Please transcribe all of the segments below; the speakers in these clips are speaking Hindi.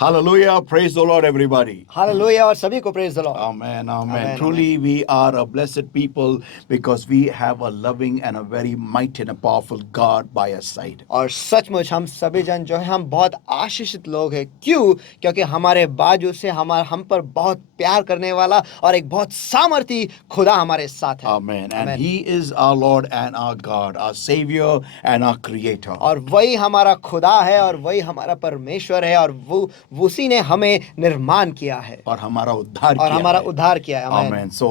Hallelujah. Praise the Lord, everybody. Hallelujah और सभी को praise the Lord. Amen. Amen. Amen, Truly, we are a blessed people because we have a loving and a very mighty and a powerful God by our side. और सचमुच हम सभी जन जो है हम बहुत आशीषित लोग हैं। क्यों? क्योंकि हमारे बाजू से हम पर बहुत प्यार करने वाला और एक बहुत सामर्थी खुदा हमारे साथ है। Amen. And Amen. He is our Lord and our God, our Savior and our Creator. और वही हमारा खुदा है और वही हमारा परमेश्वर है और वो उसी ने हमें निर्माण किया है और हमारा उद्धार और किया हमारा है. उद्धार किया है। Amen. Amen. So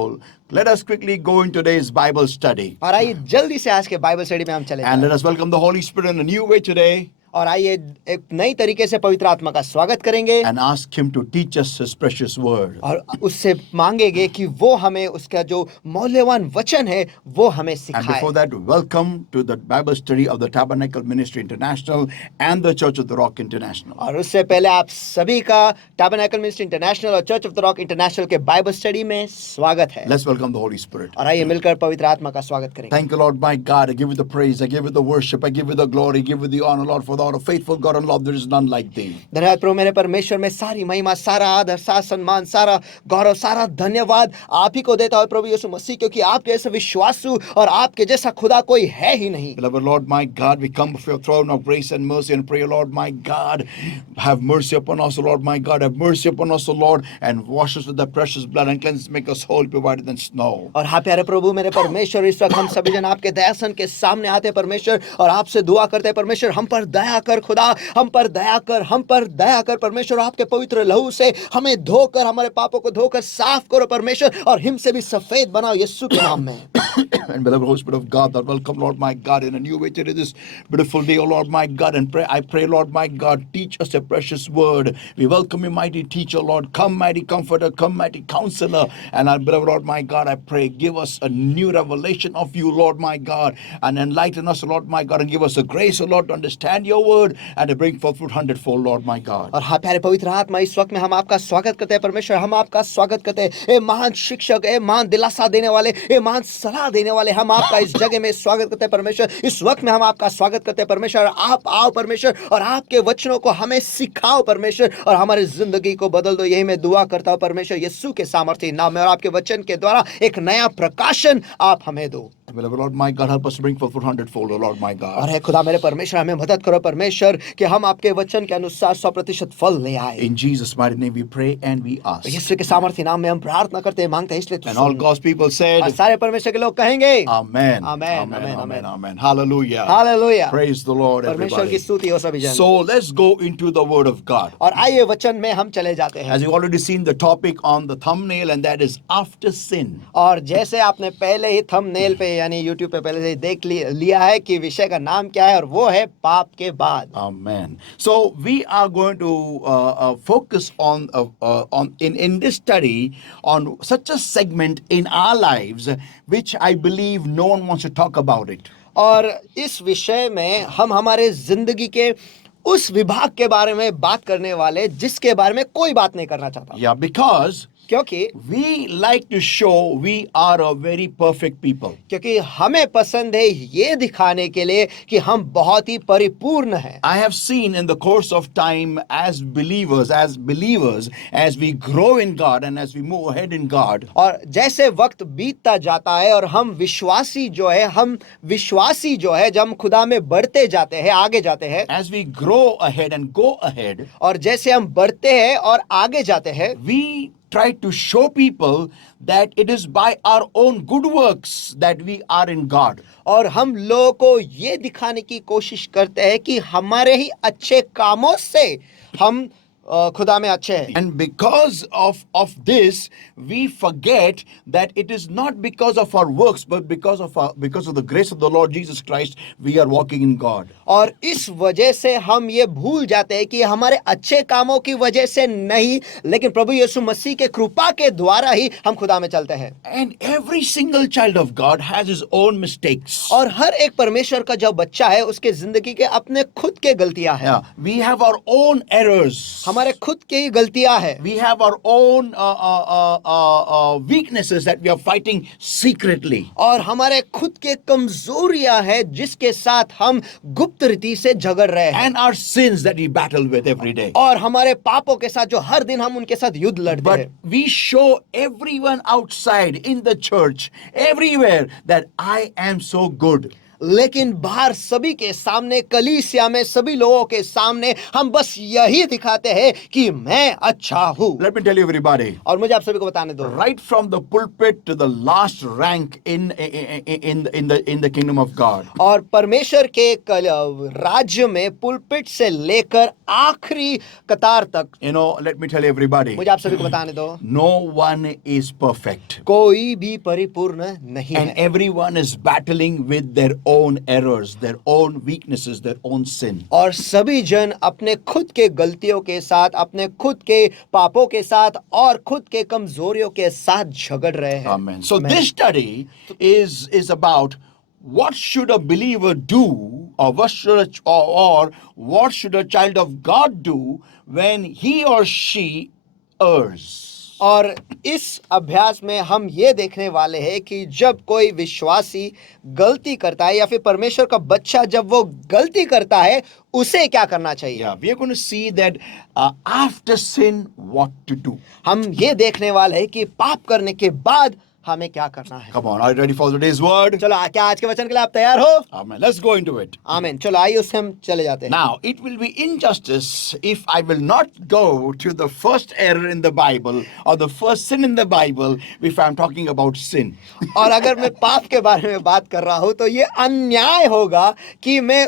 let us quickly go in today's Bible study. और आइए जल्दी से आज के बाइबल स्टडी में हम चले And let जाएं। us welcome the Holy Spirit in a new way today और आइए एक नई तरीके से पवित्र आत्मा का स्वागत करेंगे and ask Him to teach us His precious word. और उससे मांगेंगे कि वो हमें उसका जो मौल्यवान वचन है वो हमें And सिखाए। before that, welcome to the Bible study of the Tabernacle Ministry International and the Church of the Rock International. और उससे पहले आप सभी का टैबरनेकल मिनिस्ट्री इंटरनेशनल और church of the rock international के बाइबल स्टडी में स्वागत है। Let's welcome the Holy Spirit. और आइए मिलकर पवित्र आत्मा का स्वागत करेंगे। Thank you, Lord, my God. I give you the praise. I give you the worship. I give you the glory. I give you the honor, Lord, for thou art a faithful God and Lord, there is none like thee. धन्यवाद प्रभु मेरे परमेश्वर में सारी महिमा, सारा आदर, सारा सम्मान, सारा गौरव, सारा धन्यवाद आप ही को देता है प्रभु यीशु मसीह, क्योंकि आपके जैसा विश्वासु और आपके जैसा खुदा कोई है ही नहीं। Beloved Lord, my God, we come before your throne of grace and mercy and pray, Lord, my God, have mercy upon us, O Lord, my God, have mercy upon us, O Lord, and wash us with the precious blood and cleanse us, make us whole, be whiter than snow. और हाँ प्यारे प्रभु मेरे परमेश्वर, इस वक्त हम सभी जन आपके दयासन के सामने आते हैं परमेश्वर और आपसे दुआ करते हैं परमेश्वर, हम पर दया कर खुदा, हम पर दया कर परमेश्वर, आपके पवित्र लहू से हमें धोकर, हमारे पापों को धोकर साफ करो परमेश्वर और हमसे भी सफेद बनाओ यीशु के नाम में। And beloved Holy Spirit of God, that welcome, Lord, my God, in a new way today, this beautiful day, O Lord, my God, and I pray, Lord, my God, teach us a precious word. We welcome you, mighty teacher, Lord. Come, mighty comforter, come, mighty counselor. And our beloved Lord, my God, I pray, give us a new revelation of you, Lord, my God, and enlighten us, Lord, my God, and give us a grace, O Lord, to understand your word and to bring forth fruit hundredfold, Lord, my God. और हाँ प्यारे पवित्र आत्मा, इस वक्त में हम आपका स्वागत करते हैं परमेश्वर, हम आपका स्वागत करते हैं। ए महान शिक्षक, ए महान दिलासा देने वाले, ए महान सलाह देने वाले, हम आपका इस जगह में स्वागत करते हैं परमेश्वर। इस वक्त में हम आपका स्वागत करते हैं परमेश्वर। आप आओ परमेश्वर और आपके वचनों को हमें सिखाओ परमेश्वर और हमारी जिंदगी को बदल दो, यही मैं दुआ करता हूँ परमेश्वर यीशु के सामर्थ्य नाम में, और आपके वचन के द्वारा एक नया प्रकाशन आप हमें दो। Beloved Lord, my God, help us to bring forth fruit hundredfold, O Lord, my God. और है खुदा मेरे परमेश्वर, हमें मदद करो परमेश्वर कि हम आपके वचन के अनुसार 100% फल ले आए। In Jesus' mighty name we pray and we ask. यीशु के सामर्थ्य नाम में हम प्रार्थना करते हैं, मांगते हैं, इसलिए तू And all soon. God's people said, और सारे परमेश्वर के लोग कहेंगे Amen. Amen, Amen. amen, Amen. amen. Amen. Hallelujah. Hallelujah. Praise the Lord, परमेश्वर की everybody. स्तुति हो सभी जन। So let's go into the Word of God. और आइए वचन में हम चले जाते हैं। As you've already seen the topic on the thumbnail, and that is after sin. और जैसे आपने पहले ही थंबनेल पे यानी YouTube पे पहले से ही देख लिया है कि विषय का नाम क्या है, और वो है पाप के बाद। Amen. So we are going to focus on in this study on such a segment in our lives, which I believe no one wants to talk about it. और इस विषय में हम हमारे जिंदगी के उस विभाग के बारे में बात करने वाले जिसके बारे में कोई बात नहीं करना चाहता, Yeah, because क्योंकि we like to show we are a very perfect people. क्योंकि हमें पसंद है ये दिखाने के लिए कि हम बहुत ही परिपूर्ण हैं। I have seen in the course of time as believers, as we grow in God and as we move ahead in God, और जैसे वक्त बीतता जाता है और हम विश्वासी जो है जब हम खुदा में बढ़ते जाते हैं, आगे जाते हैं, as we grow ahead and go ahead, और जैसे हम बढ़ते हैं और आगे जाते हैं, we try to show people that it is by our own good works that we are in God. और हम लोगों को ये दिखाने की कोशिश करते हैं कि हमारे ही अच्छे कामों से हम खुदा में अच्छे हैं। And because of this, we forget that it is not because of our works, but because of the grace of the Lord Jesus Christ, we are walking in God. और इस वजह से हम ये भूल जाते हैं कि हमारे अच्छे कामों की वजह से नहीं, लेकिन प्रभु यीशु मसीह के कृपा के द्वारा ही हम खुदा में चलते हैं। And every single child of God has his own mistakes. और हर एक परमेश्वर का जो बच्चा है उसके जिंदगी के अपने खुद के गलतियां हैं। Yeah, we have our own errors. हमारे खुद की ही गलतियां हैं। We have our own weaknesses that we are fighting secretly. और हमारे खुद के कमजोरियां हैं जिसके साथ हम गुप्त रीति से झगड़ रहे हैं। And our sins that we battle with every day. और हमारे पापों के साथ जो हर दिन हम उनके साथ युद्ध लड़ते But हैं। we show everyone outside in the church, everywhere, that I am so good. लेकिन बाहर सभी के सामने, कलीसिया में सभी लोगों के सामने हम बस यही दिखाते हैं कि मैं अच्छा हूँ। Let me tell you, everybody. और मुझे आप सभी को बताने दो, Right from the pulpit to the last rank in the kingdom of God. और परमेश्वर के राज्य में पुलपिट से लेकर आखिरी कतार तक, You know, let me tell you, everybody. मुझे आप सभी को बताने दो, No one is perfect. कोई भी परिपूर्ण नहीं And है। everyone is battling with their own errors, their own weaknesses, their own sin. और सभी जन अपने खुद के गलतियों के साथ, अपने खुद के पापों के साथ और खुद के कमजोरियों के साथ झगड़ रहे हैं। Amen. So Amen. this study is about what should a believer do, or what should a child of God do when he or she errs. और इस अभ्यास में हम ये देखने वाले हैं कि जब कोई विश्वासी गलती करता है या फिर परमेश्वर का बच्चा जब वो गलती करता है उसे क्या करना चाहिए। Yeah, we are going to see that after sin, what to do. हम ये देखने वाले हैं कि पाप करने के बाद हमें क्या करना है। Come on, are you ready for today's word? चलो क्या आज के वचन के लिए आप तैयार हो? Amen. Let's go into it. आमीन। चलो आइए उससे हम चले जाते हैं। Now, it will be injustice if I will not go to the first error in the Bible or the first sin in the Bible if I'm talking about sin. और अगर मैं पाप के बारे में बात कर रहा हूं तो ये अन्याय होगा कि मैं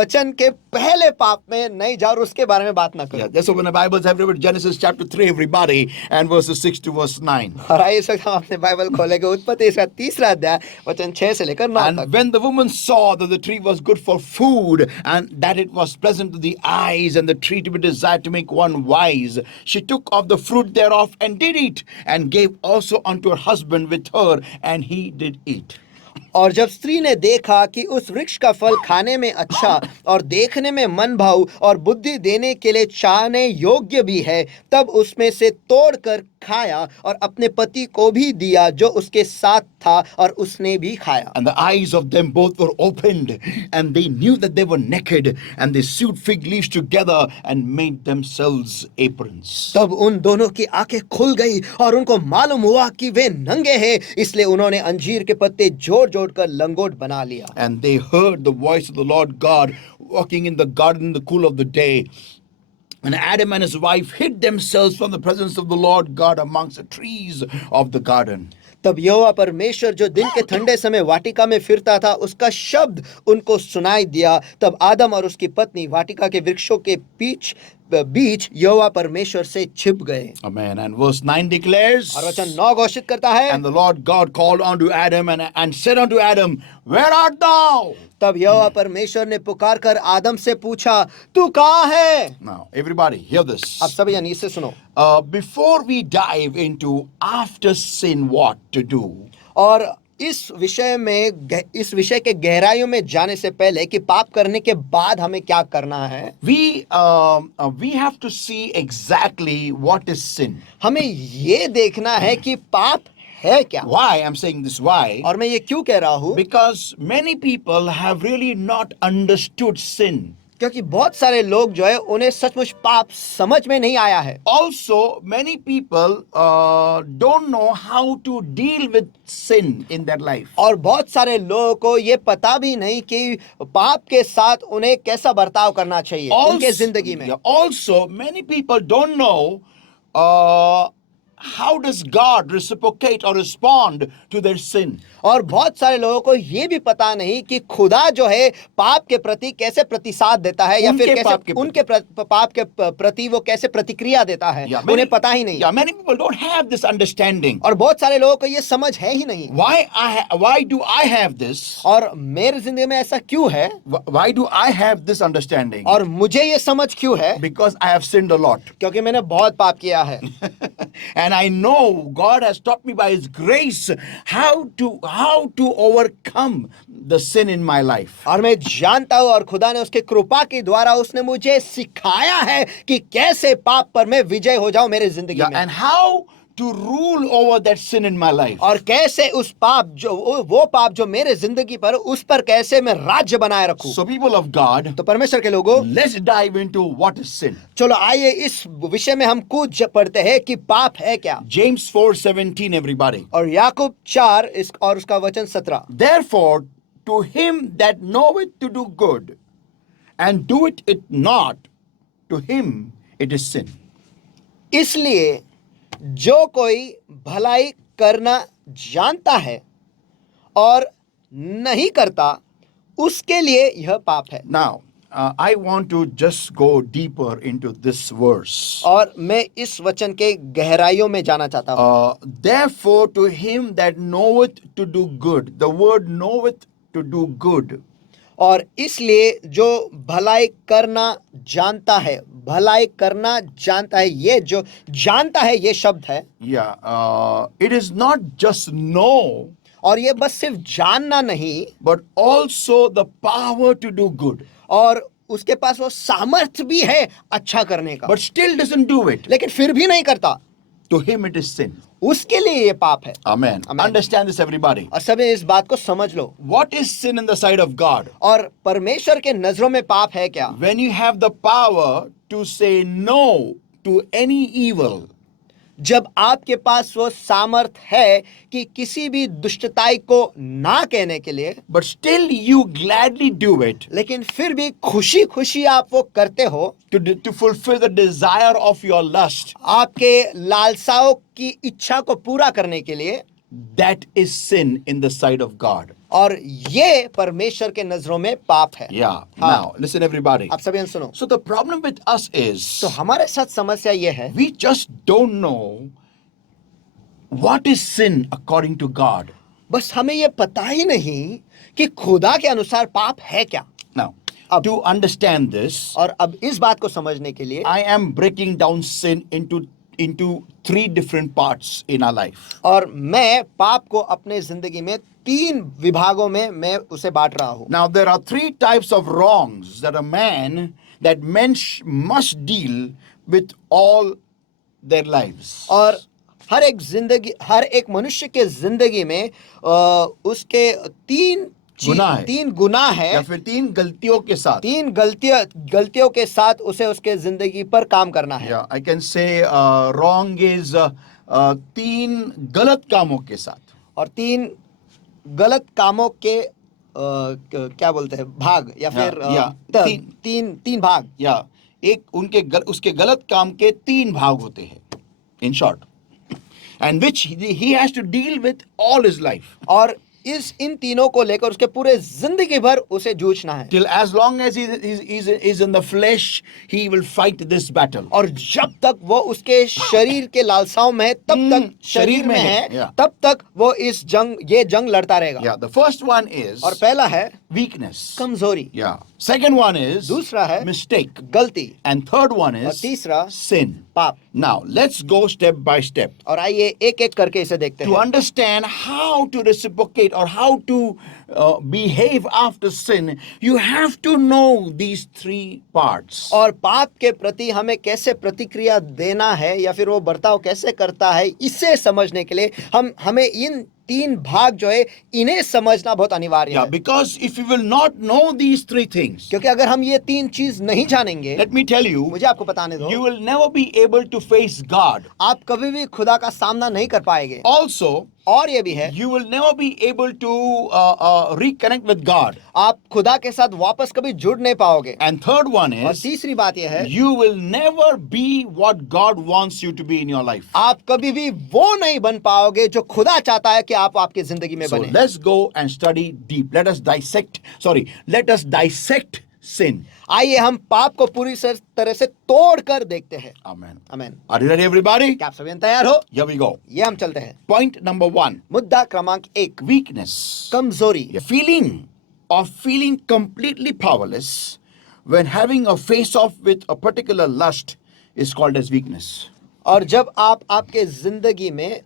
वचन के पहले पाप में नहीं जाऊं और उसके बारे में बात ना Yeah, करूं। let's open the Bibles, everybody. Genesis chapter 3, everybody, and verses 6 to verse 9. और आइए इस वक्त हम अपने बाइबल खोलेंगे उत्पत्ति इसका 3रा अध्याय वचन 6 से लेकर 9 And तक। when the woman saw that the tree was good for food and that it was pleasant to the eyes and the tree to be desired to make one wise, she took of the fruit thereof and did eat, and gave also unto her husband with her, and he did eat. और जब स्त्री ने देखा कि उस वृक्ष का फल खाने में अच्छा और देखने में मन भाऊ और बुद्धि देने के लिए चाहने योग्य भी है, तब उसमें से तोड़कर खाया और अपने पति को भी दिया जो उसके साथ था, और उसने भी खाया। And the eyes of them both were opened, and they knew that they were naked, and they sewed fig leaves together and made themselves aprons. तब उन दोनों की आंखें खुल गई और उनको मालूम हुआ कि वे नंगे हैं, इसलिए उन्होंने अंजीर के पत्ते जोड़-जोड़ कर लंगोट बना लिया। And they heard the voice of the Lord God walking in the garden in the cool of the day. And Adam and his wife hid themselves from the presence of the Lord God amongst the trees of the garden. तब यहोवा परमेश्वर जो दिन के ठंडे समय वाटिका में फिरता था, उसका शब्द उनको सुनाई दिया। तब आदम और उसकी पत्नी वाटिका के वृक्षों के बीच यहोवा परमेश्वर से छिप गए। Amen. And verse 9 declares, और वचन 9 घोषित करता है, and the Lord God called unto Adam and said unto Adam, where art thou? तब यहोवा परमेश्वर ने पुकार कर आदम से पूछा, तू कहाँ है? Now, everybody, hear this. आप सभी यानी इसे सुनो। Before we dive into after sin, what to do, और इस विषय के गहराइयों में जाने से पहले कि पाप करने के बाद हमें क्या करना है, we have to see exactly what is sin. हमें ये देखना है कि पाप है क्या। Why? I'm saying this why. और मैं ये क्यों कह रहा हूँ, Because many people have really not understood sin. क्योंकि बहुत सारे लोग जो है उन्हें सचमुच पाप समझ में नहीं आया है। Also, many people don't know how to deal with sin in their life. और बहुत सारे लोगों को ये पता भी नहीं कि पाप के साथ उन्हें कैसा बर्ताव करना चाहिए उनके जिंदगी में। Also, many people don't know how does God reciprocate or respond to their sin. और बहुत सारे लोगों को ये भी पता नहीं कि खुदा जो है पाप के प्रति कैसे प्रतिसाद देता है, या फिर कैसे उनके पाप के प्रति वो कैसे प्रतिक्रिया देता है, उन्हें पता ही नहीं। Yeah, many people don't have this understanding. और बहुत सारे लोगों को ये समझ है ही नहीं। Why do I have this? और मेरे जिंदगी में ऐसा क्यों है? Why do I have this understanding? और मुझे ये समझ क्यों है? Because I have sinned a lot. क्योंकि मैंने बहुत पाप किया है। And I know God has taught me by His grace how to overcome the sin in my life. और मैं जानता हूँ और खुदा ने उसके कृपा के द्वारा उसने मुझे सिखाया है कि कैसे पाप पर मैं विजय हो जाऊं मेरे जिंदगी Yeah, में, and how to rule over that sin in my life. और कैसे उस पाप जो वो पाप जो मेरे जिंदगी पर उस पर कैसे मैं राज्य बनाए रखूं। So, people of God, तो परमेश्वर के लोगों, let's dive into what is sin. चलो आइए इस विषय में हम कूद पढ़ते हैं कि पाप है क्या। James 4:17, everybody. और याकूब 4 और उसका वचन 17, Therefore, to him that knoweth to do good and doeth it not, to him it is sin. इसलिए जो कोई भलाई करना जानता है और नहीं करता उसके लिए यह पाप है। Now, I want to just go deeper into this verse. और मैं इस वचन के गहराइयों में जाना चाहता हूँ। Therefore, to him that knoweth to do good, the word knoweth to do good. और इसलिए जो भलाई करना जानता है, भलाई करना जानता है, ये जो जानता है ये शब्द है। Yeah, it is not just know, और ये बस सिर्फ जानना नहीं, but also the power to do good. और उसके पास वो सामर्थ्य भी है अच्छा करने का, But still doesn't do it. लेकिन फिर भी नहीं करता, To him it is sin. उसके लिए ये पाप है। Amen. Amen. Understand this, everybody. और सभी इस बात को समझ लो। What is sin in the sight of God? और परमेश्वर के नजरों में पाप है क्या? When you have the power to say no to any evil, जब आपके पास वो सामर्थ है कि किसी भी दुष्टताई को ना कहने के लिए, but still you gladly do it लेकिन फिर भी खुशी खुशी आप वो करते हो, to fulfill the desire of your lust, आपके लालसाओं की इच्छा को पूरा करने के लिए, that is sin in the sight of God. और ये परमेश्वर के नजरों में पाप है। Yeah. हाँ। Now, listen, everybody. आप सभी सुनो। So the problem with us is तो हमारे साथ समस्या ये है, we just don't know what is sin according to God. बस हमें ये पता ही नहीं कि खुदा के अनुसार पाप है क्या। Now, अब- to understand this, और अब इस बात को समझने के लिए I am breaking down sin into three different parts in our life. और मैं पाप को अपने जिंदगी में 3 विभागों में मैं उसे बांट रहा हूं। Now, there are 3 types of wrongs that men must deal with all their lives. और हर एक मनुष्य के जिंदगी में उसके 3 गुनाह है। 3 गुनाह है, या फिर 3 गलतियों के साथ. 3 गलतियों के साथ उसे उसके जिंदगी पर काम करना है। Yeah, I can say wrong is 3 गलत कामों के साथ. और 3 गलत कामों के क्या बोलते हैं, भाग, या फिर तीन भाग। या उसके गलत काम के 3 भाग होते हैं, in short, and which he has to deal with all his life. और इन तीनों को लेकर उसके पूरे जिंदगी भर उसे जूझना है। Till as long as he is in the flesh, he will fight this battle. और जब तक वो उसके शरीर के लालसाओं में है, तब तक शरीर में है, Yeah. तब तक वो ये जंग लड़ता रहेगा। Yeah, the first one is और पहला है weakness. कमजोरी, Yeah. Second one is दूसरा है mistake. गलती, And third one और is तीसरा sin. पाप। Now, let's go step by step. और आइए एक एक करके इसे देखते To हैं। understand how to reciprocate or how to behave after sin, you have to know these 3 parts. और पाप के प्रति हमें कैसे प्रतिक्रिया देना है या फिर वो बर्ताव कैसे करता है, इसे समझने के लिए हमें इन 3 भाग जो है इन्हें समझना बहुत अनिवार्य Yeah, है। because if you will not know these 3 things, क्योंकि अगर हम ये 3 चीज नहीं जानेंगे, let me tell you, मुझे आपको बताने दो, you will never be able to face God. आप कभी भी खुदा का सामना नहीं कर पाएंगे। Also, और ये भी है, you will never be able to reconnect with God. आप खुदा के साथ वापस कभी जुड़ नहीं पाओगे। And third one और is, तीसरी बात यह है, you will never be what God wants you to be in your life. आप कभी भी वो नहीं बन पाओगे जो खुदा चाहता है कि आप आपकी जिंदगी में So बने। let's go and study deep. Let us dissect sin. आइए हम पाप को पूरी तरह से तोड़ कर देखते हैं। Amen. आमीन। Are you ready, everybody? क्या आप सभी तैयार हो? Here we go. ये हम चलते हैं। Point number 1. मुद्दा क्रमांक 1, Weakness. कमजोरी। A feeling completely powerless when having a face-off with a particular lust is called as weakness. और जब आप आपके जिंदगी में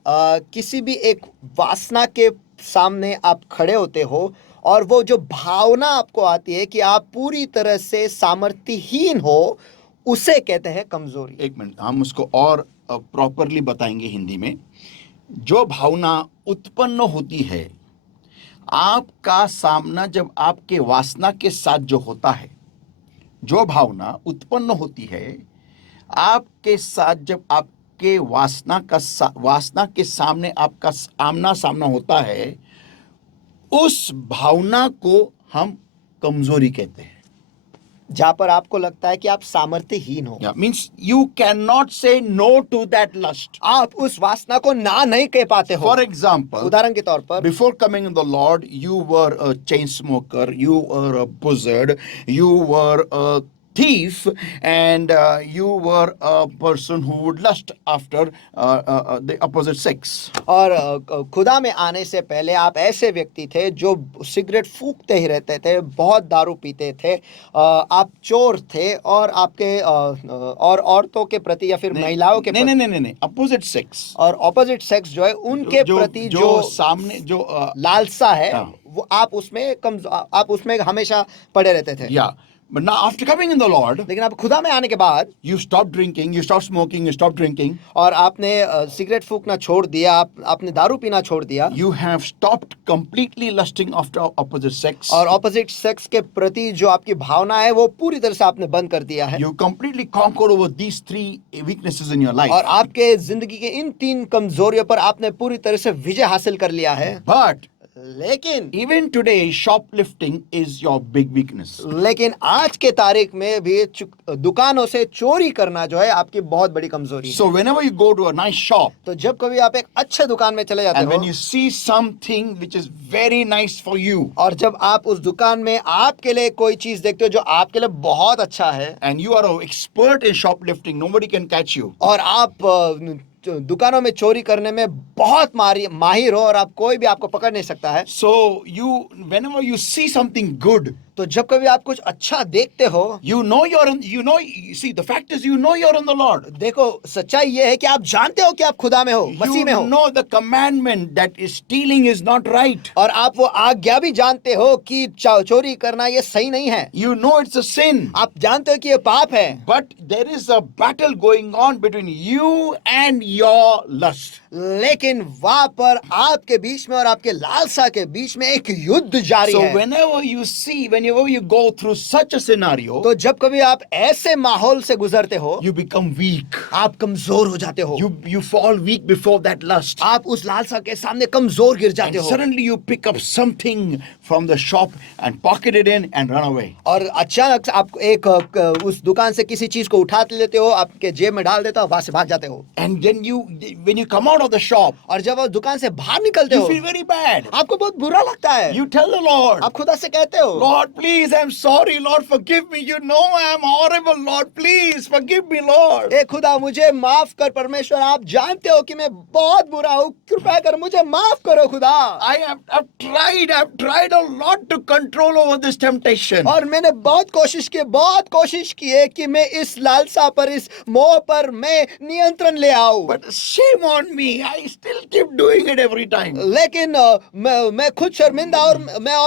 किसी भी एक वासना के सामने आप खड़े होते हो और वो जो भावना आपको आती है कि आप पूरी तरह से सामर्थ्यहीन हो, उसे कहते हैं कमजोरी। एक मिनट, हम उसको और प्रॉपरली बताएंगे हिंदी में। जो भावना उत्पन्न होती है, आपका सामना जब आपके वासना के साथ जो होता है, जो भावना उत्पन्न होती है आपके साथ जब आपके वासना के सामने आपका आमना सामना होता है, उस भावना को हम कमजोरी कहते हैं। जहां पर आपको लगता है कि आप सामर्थ्यहीन हो, मीन्स यू कैन नॉट से नो टू दैट लस्ट। आप उस वासना को ना नहीं कह पाते हो। फॉर एग्जाम्पल, उदाहरण के तौर पर, before coming in the Lord, you were a chain smoker, you were a buzzard, you were a thief, and you were a person who would lust after the opposite sex. और खुदा में आने से पहले आप ऐसे व्यक्ति थे जो सिगरेट फूकते ही रहते थे, बहुत दारू पीते थे, आप चोर थे और आपके और औरतों के प्रति या फिर महिलाओं के प्रति, नहीं, अपोजिट सेक्स। और ऑपोजिट सेक्स जो है उनके प्रति जो सामने जो लालसा है, हाँ। वो आप उसमें हमेशा पड़े रहते थे। या But now after coming in the Lord, लेकिन आप खुदा में आने के बाद you stop drinking, you stop smoking, you stop drinking. और आपने सिगरेट फूकना छोड़ दिया, आपने दारू पीना छोड़ दिया, You have stopped completely lusting after opposite sex. और ऑपोजिट सेक्स के प्रति जो आपकी भावना है वो पूरी तरह से आपने बंद कर दिया है। You completely conquered over these three weaknesses in your life. और आपके जिंदगी के इन 3 कमजोरियों पर आपने पूरी तरह से विजय हासिल कर लिया है। But लेकिन even today, shoplifting is your big weakness. लेकिन आज के तारीख में भी दुकानों से चोरी करना जो है आपकी बहुत बड़ी कमजोरी है। So whenever you go to a nice shop, तो जब कभी आप एक अच्छे दुकान में चले जाते and when हो you see something which is very nice for you, और जब आप उस दुकान में आपके लिए कोई चीज देखते हो जो आपके लिए बहुत अच्छा है, and you are an expert in shoplifting, nobody can catch you. और आप दुकानों में चोरी करने में बहुत माहिर हो और आप कोई भी आपको पकड़ नहीं सकता है, So whenever you see something good, तो जब कभी आप कुछ अच्छा देखते हो, see, the fact is you know you're in the Lord. देखो सच्चाई ये है कि आप जानते हो कि आप खुदा में हो, मसीह में You हो, know the commandment that is stealing is not right. और आप वो आज्ञा भी जानते हो कि चोरी करना ये सही नहीं है, You know it's a sin. आप जानते हो कि ये पाप है, But there is a battle going on between you and your lust. लेकिन वहां पर आपके बीच में और आपके लालसा के बीच में एक युद्ध जारी So है। whenever you go through such a scenario, तो जब कभी आप ऐसे माहौल से गुजरते हो, you become weak. आप कमजोर हो जाते हो, You fall weak before that lust. आप उस लालसा के सामने कमजोर गिर जाते And हो, suddenly you pick up something from the shop and pocket it in and run away. और अचानक से आप उस दुकान से किसी चीज को उठा लेते हो, आपके जेब में डाल देते हो, वहां से भाग जाते हो, And then when you come out of the shop, और जब आप दुकान से बाहर निकलते you हो feel very bad. आपको बहुत बुरा लगता है। You tell the Lord, आप खुदा से कहते हो, Lord, please, I'm sorry, Lord, forgive me. You know I'm horrible, Lord, please, forgive me, Lord. ए खुदा मुझे माफ कर परमेश्वर, आप जानते हो कि मैं बहुत बुरा हूँ, कृपया कर मुझे माफ करो खुदा। I've tried a lot to control over this temptation. और मैंने बहुत कोशिश की है कि मैं इस लालसा पर, इस मोह पर मैं नियंत्रण ले आऊं, But shame on me, I still keep doing it every time. लेकिन मैं खुद शर्मिंदा और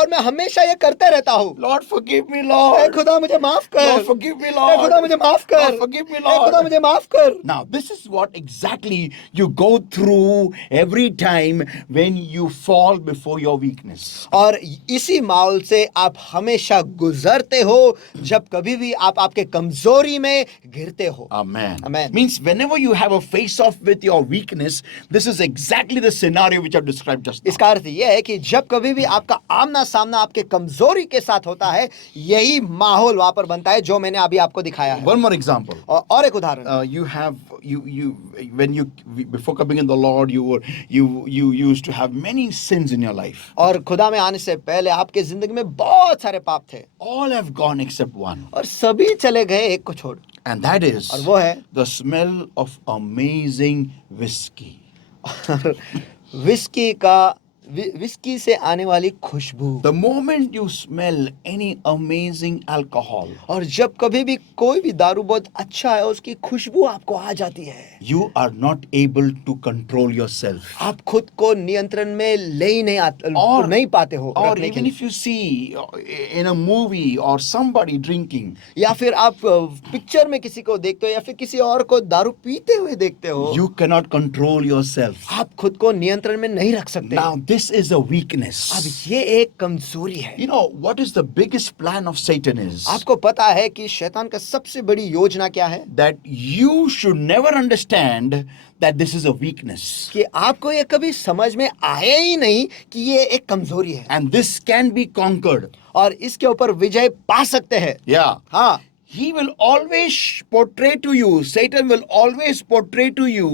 मैं हमेशा ये करते रहता हूँ। Lord, forgive me, ए Lord. खुदा मुझे माफ कर, Lord, forgive me, ए खुदा Lord. मुझे माफ कर, Lord, forgive me, ए खुदा Lord. मुझे माफ कर। Now, this is what exactly you go through every time when you fall before your weakness. और इसी माहौल से आप हमेशा गुजरते हो जब कभी भी आप आपके कमजोरी में गिरते हो। Amen. Amen. Means whenever you have a face-off with your weakness, this is exactly the scenario which I've described just now. इसका अर्थ यह है कि जब कभी भी आपका आमना सामना आपके कमजोरी के साथ होता है, यही माहौल वहां पर बनता है जो मैंने अभी आपको दिखाया है। One more example. और एक उदाहरण, Before coming in the Lord, you used to have many sins in your life. और खुदा में आने से पहले आपके जिंदगी में बहुत सारे पाप थे, All have gone except one. और सभी चले गए एक को छोड़, And that is और वो है the smell of amazing whiskey. Whisky का विस्की से आने वाली खुशबू। The moment you smell any amazing alcohol, और जब कभी भी कोई भी दारू बहुत अच्छा है उसकी खुशबू आपको आ जाती है, you are not able to control yourself. आप खुद को नियंत्रण में ले ही और- नहीं पाते हो Or रखने के even लिए। if you see in a movie or somebody drinking, या फिर आप पिक्चर में किसी को देखते हो या फिर किसी और को दारू पीते हुए देखते हो, you cannot control yourself. आप खुद को नियंत्रण में नहीं रख सकते। Now, this is a अब weakness. ये एक कमजोरी है। You know, what is the biggest plan of Satan is आपको पता है कि शैतान का सबसे बड़ी योजना क्या है? that you should never understand that this is a weakness. कि आपको ये कभी समझ में आए ही नहीं कि ये एक कमजोरी है And this can be conquered. और इसके ऊपर विजय पा सकते हैं। Yeah. हाँ, He will always portray to you, Satan will always portray to you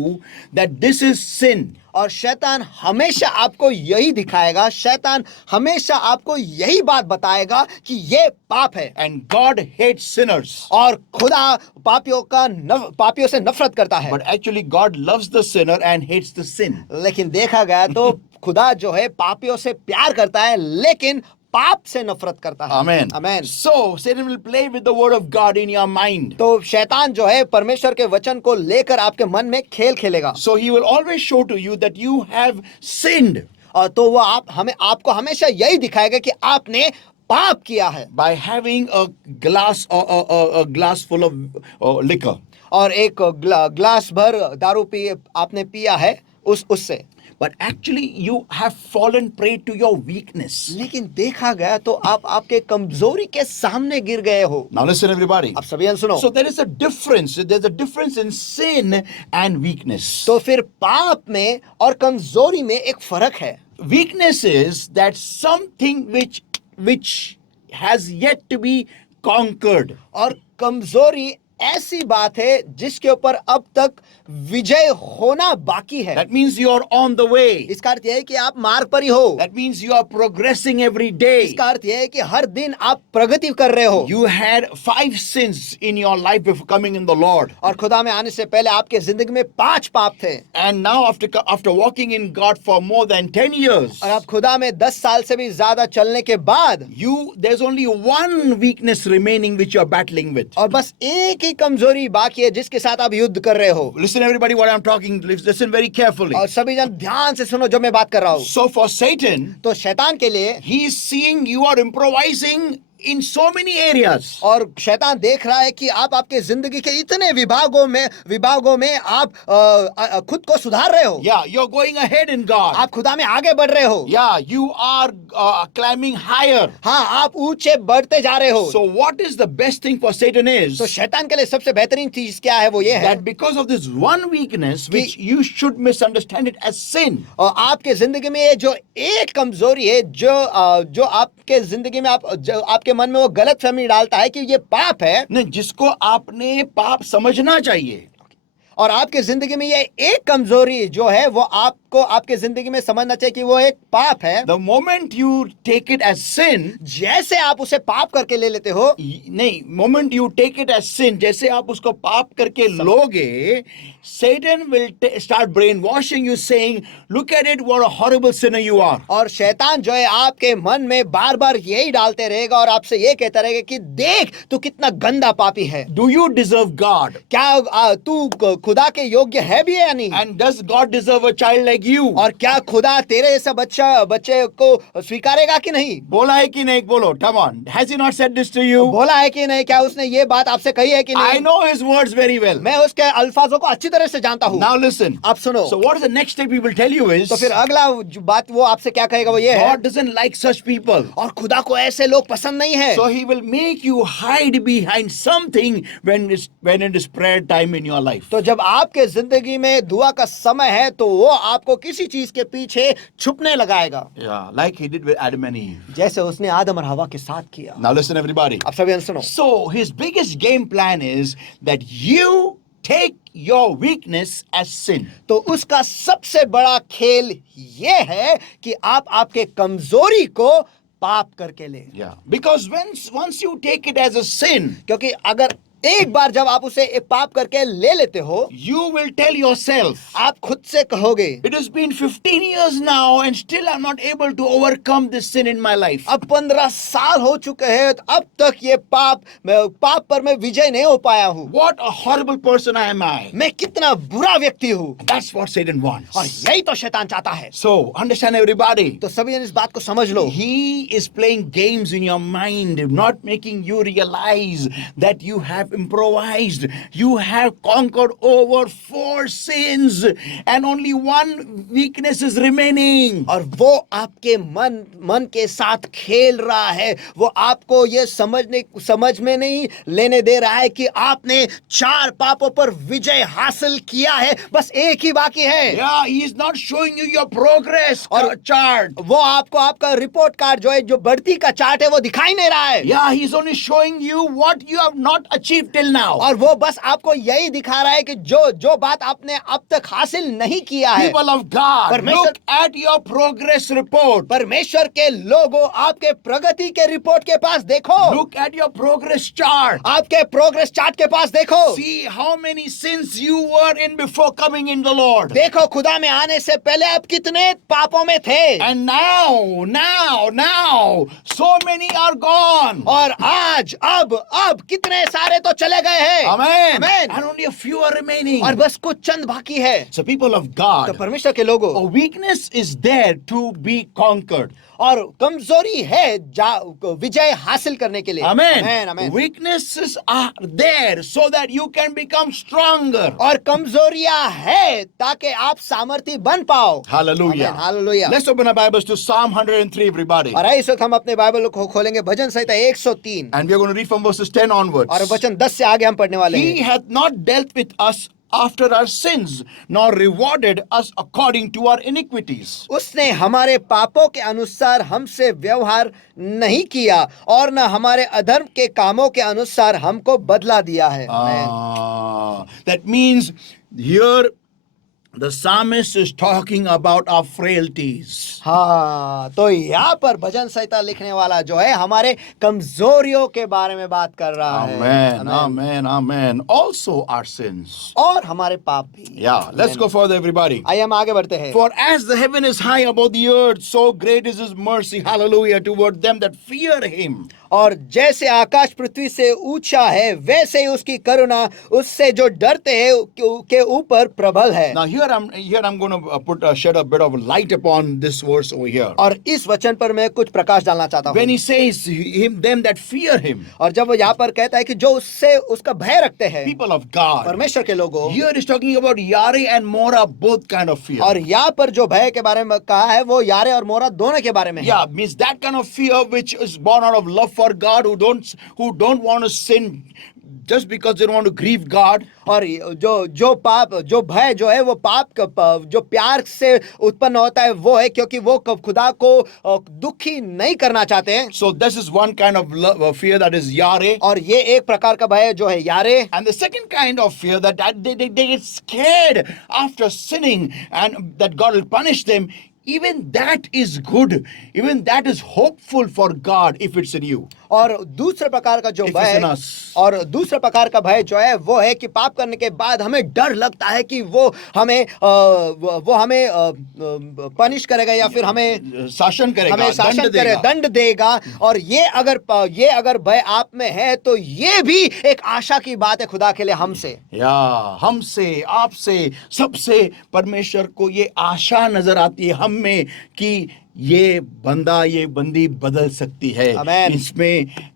that this is sin. और शैतान हमेशा आपको यही दिखाएगा, शैतान हमेशा आपको यही बात बताएगा कि ये पाप है। And God hates sinners. और खुदा पापियों से नफरत करता है। But actually, God loves the sinner and hates the sin. लेकिन देखा गया तो खुदा जो है पापियों से प्यार करता है लेकिन पाप से नफरत करता है। Amen. Amen. So, Satan will play with the word of God in your mind. तो शैतान जो है परमेश्वर के वचन को लेकर आपके मन में खेल खेलेगा। So, he will always show to you that you have sinned और तो वो आपको हमेशा यही दिखाएगा कि आपने पाप किया है। by having a glass or a glass full of liquor. और एक ग्लास भर दारू आपने पिया है उससे। But actually, you have fallen prey to your weakness. लेकिन देखा गया तो आप आपके कमजोरी के सामने गिर गए हो। Now listen, everybody. अब सभी जन सुनो। So there is a difference. There's a difference in sin and weakness. तो फिर पाप में और कमजोरी में एक फर्क है। Weakness is that something which has yet to be conquered. और कमजोरी ऐसी बात है जिसके ऊपर अब तक विजय होना बाकी है। That means you are on the way. इसका अर्थ यह है कि आप मार्ग पर ही हो। That means you are progressing every day. इसका अर्थ यह है कि हर दिन आप प्रगति कर रहे हो। You had 5 sins in your life before coming in the Lord. और खुदा में आने से पहले आपके जिंदगी में 5 पाप थे। And now after walking in God for more than 10 years, और अब खुदा में 10 साल से भी ज्यादा चलने के बाद there's only one weakness remaining which you are battling with. और बस एक ही कमजोरी बाकी है जिसके साथ आप युद्ध कर रहे हो। Listen everybody what I'm talking, listen very carefully. और सभी जन ध्यान से सुनो जो मैं बात कर रहा हूँ। So for Satan, तो शैतान के लिए he is seeing you are improvising in so many areas. और शैतान देख रहा है कि आप आपके जिंदगी के इतने विभागों में आप खुद को सुधार रहे हो। Yeah, you're going ahead in God. आप खुदा में आगे बढ़ रहे हो। Yeah, you are climbing higher. हाँ, आप ऊंचे बढ़ते जा रहे हो। So what is the best thing for Satan is तो शैतान के लिए सबसे बेहतरीन चीज क्या है? वो ये है that because of this one weakness which you should misunderstand it as sin. और आपके जिंदगी में ये जो एक कमजोरी है जो आपके जिंदगी में आपके मन में वो गलत फहमी डालता है कि ये पाप है, नहीं, जिसको आपने पाप समझना चाहिए। और आपके जिंदगी में ये एक कमजोरी जो है वो आपको आपके जिंदगी में समझना चाहिए कि वो एक पाप है। The moment you take it as sin, जैसे आप उसे पाप करके ले लेते हो, नहीं, moment you take it as sin, जैसे आप उसको पाप करके लोगे, Satan will start brainwashing you, saying, "Look at it, what a horrible sinner you are." और शैतान जो है आपके मन में बार बार यही डालते रहेगा और आपसे ये कहता रहेगा कि देख तू कितना गंदा पापी है। Do you deserve God? क्या तू खुदा के योग्य है भी या नहीं? And does God deserve a child like you? और क्या खुदा तेरे जैसा बच्चे को स्वीकारेगा कि नहीं? बोला है कि नहीं? बोलो, come on. Has he not said this to you? बोला है कि नहीं? क्या उसने ये बात आपसे कही है कि नहीं? I know his words very well. मैं उसके अल्फाजों को अच्छी तरह से जानता हूँ। Now listen. आप सुनो। So what is the next step he will tell you is, तो फिर अगला बात वो आपसे क्या कहेगा वो ये है, God doesn't like such people. और खुदा को ऐसे लोग पसंद नहीं है। So he will make you hide behind something when it is prayer time in your life. तो जब आपके जिंदगी में दुआ का समय है तो वो आपको किसी चीज के पीछे छुपने लगाएगा। Yeah, like he did with Adam and Eve. जैसे उसने आदम और हवा के साथ किया। Now listen everybody. अब सभी सुनो। So his biggest game plan is that you take your weakness as sin. तो उसका सबसे बड़ा खेल ये है कि आप आपके कमजोरी को पाप करके ले। Yeah. Because once you take it as a sin, क्योंकि अगर एक बार जब आप उसे एक पाप करके ले लेते हो, you will tell yourself, आप खुद से कहोगे, it has been 15 years now and still I'm not able to overcome this sin in my life. अब 15 साल हो चुके हैं, तो अब तक ये पाप पर मैं विजय नहीं हो पाया हूँ। What a horrible person am I. मैं कितना बुरा व्यक्ति हूँ। That's what Satan wants. और यही तो शैतान चाहता है। So, understand everybody. तो सभी जन इस बात को समझ लो। He is playing games in your mind, not making you realize that you have improvised. You have conquered over 4 sins and only one weakness is remaining. और वो आपके मन के साथ खेल रहा है। वो आपको ये समझ में नहीं लेने दे रहा है कि आपने 4 पापों पर विजय हासिल किया है, बस एक ही बाकी है। Yeah, he is not showing you your progress और chart. वो आपको आपका रिपोर्ट कार्ड जो है, जो बढ़ती का चार्ट है, वो दिखाई नहीं रहा है। Yeah, he is only showing you what you have not achieved till now. और वो बस आपको यही दिखा रहा है कि जो बात आपने अब तक हासिल नहीं किया है। People of God, परमेश्वर- look at your progress report. परमेश्वर के लोगों, आपके प्रगति के रिपोर्ट के पास देखो। Look at your progress chart. आपके प्रोग्रेस चार्ट के पास देखो। See how many sins you were in before coming in the Lord. देखो खुदा में आने से पहले आप कितने पापों में थे, And now, so many are gone. और आज अब कितने सारे तो चले गए हैं। Amen. Amen. And only a few are remaining. और बस कुछ चंद बाकी है। So people of तो God, परमेश्वर के लोगों, a weakness is there to be conquered. और कमजोरी है विजय हासिल करने के लिए। Amen. Amen, amen. Weaknesses are there so that you can become stronger. और कमजोरियां है ताकि आप सामर्थी बन पाओ। Hallelujah. Amen. Hallelujah. Let's open our Bibles to Psalm 103, everybody. और इस वक्त हम अपने बाइबल को खोलेंगे भजन संहिता 103 And we're going to read from verses 10 onwards. और वचन 10 से आगे हम पढ़ने वाले He हैं। hath not dealt with us after our sins, nor rewarded us according to our iniquities. उसने हमारे पापों के अनुसार हमसे व्यवहार नहीं किया और न हमारे अधर्म के कामों के अनुसार हमको बदला दिया है। That means here the psalmist is talking about our frailties. हाँ, तो यहाँ पर भजन संहिता लिखने वाला जो है हमारे कमजोरियों के बारे में बात कर रहा है। Amen, amen, amen. Also our sins. और हमारे पाप भी। Yeah, let's go further, everybody. आइए हम आगे बढ़ते हैं। For as the heaven is high above the earth, so great is his mercy, hallelujah, toward them that fear him. और जैसे आकाश पृथ्वी से ऊंचा है, वैसे ही उसकी करुणा उससे जो डरते हैं के ऊपर प्रबल है। Now here I'm going to shed a bit of light upon this verse over here. और इस वचन पर मैं कुछ प्रकाश डालना चाहता When हूँ। he says them that fear him, और जब वो यहाँ पर कहता है कि जो उससे उसका भय रखते हैं, people of God, परमेश्वर के लोगों, here is talking about Yare and Mora, both kind of fear. और यहाँ पर जो भय के बारे में कहा है वो यारे और मोरा दोनों के बारे में है। Yeah, means that kind of fear which is born out of love for God, who don't want to sin just because they don't want to grieve God. और जो भय जो है वो पाप जो प्यार से उत्पन्न होता है वो है क्योंकि वो खुदा को दुखी नहीं करना चाहते हैं। So this is one kind of fear, that is Yare. और ये एक प्रकार का भय जो है यारे। And the second kind of fear that they get scared after sinning and that God will punish them. Even that is good. Even that is hopeful for God if it's in you. और दूसरे प्रकार का जो If भय it's in us. और दूसरे प्रकार का भय जो है वो है कि पाप करने के बाद हमें डर लगता है कि वो हमें पनिश करेगा या फिर हमें शासन करेगा, हमें शासन दंड करे, देगा। दंड देगा। और ये अगर भय आप में है तो ये भी एक आशा की बात है खुदा के लिए हमसे। या हमसे, आपसे, सबसे परमेश्वर को ये आशा नजर आती है हम में कि ये बंदा, ये बंदी बदल सकती है। Amen.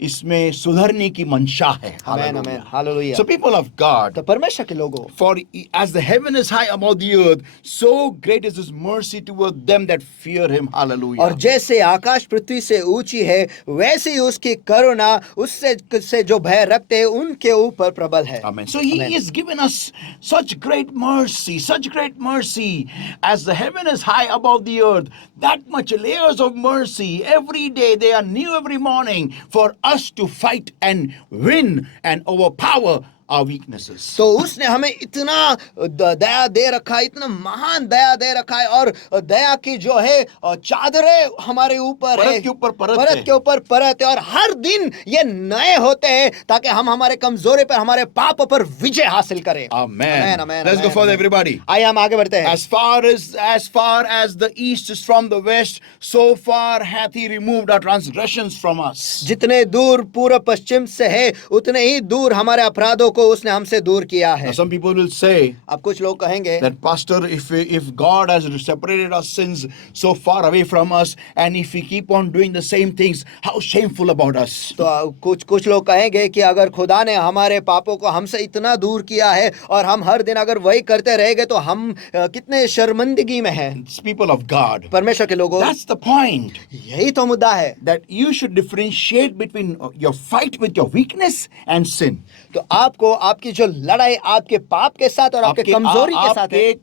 इसमें सुधरने की मंशा है। आमीन, आमीन, hallelujah. So people of God, तो परमेश्वर के लोगों, for as the heaven is high above the earth, so great is his mercy toward them that fear him. Hallelujah. और जैसे आकाश पृथ्वी से ऊंची है वैसे ही उसकी करुणा उससे जो भय रखते हैं उनके ऊपर प्रबल है। Amen. So he is given us such great mercy, as the heaven is high above the earth, that much layers of mercy every day. They are new every morning for us to fight and win and overpower our weaknesses. तो उसने हमें इतना दया दे रखा है, इतना महान दया दे रखा है, और दया की जो है चादरें हमारे ऊपर है, परत के ऊपर परत परत है। के ऊपर परत है, और हर दिन ये नए होते हैं ताकि हम हमारे कमजोरी पर, हमारे पापों पर विजय हासिल करें। Amen. Amen, Let's go amen, further, amen. everybody. आइए हम आगे बढ़ते हैं। As far as the east is from the west, so far hath he removed our transgressions from us. जितने दूर पूर्व पश्चिम से है, उतने ही दूर हमारे अपराधों को उसने हमसे दूर किया है। Now, some people will say अब कुछ लोग कहेंगे that, Pastor, if God has separated our sins so far away from us, and if we keep on doing the same things, how shameful about us. तो कुछ लोग कहेंगे कि अगर खुदा ने हमारे पापों को हमसे इतना दूर किया है और हम हर दिन अगर वही करते रहेंगे तो हम कितने शर्मिंदगी में हैं। It's people of God. परमेश्वर के लोगों, That's the point. यही तो मुद्दा है, That you should differentiate between your fight with your weakness and sin. तो आपको आपकी जो लड़ाई आपके पाप के साथ और आपके कमजोरी के साथ है, आपके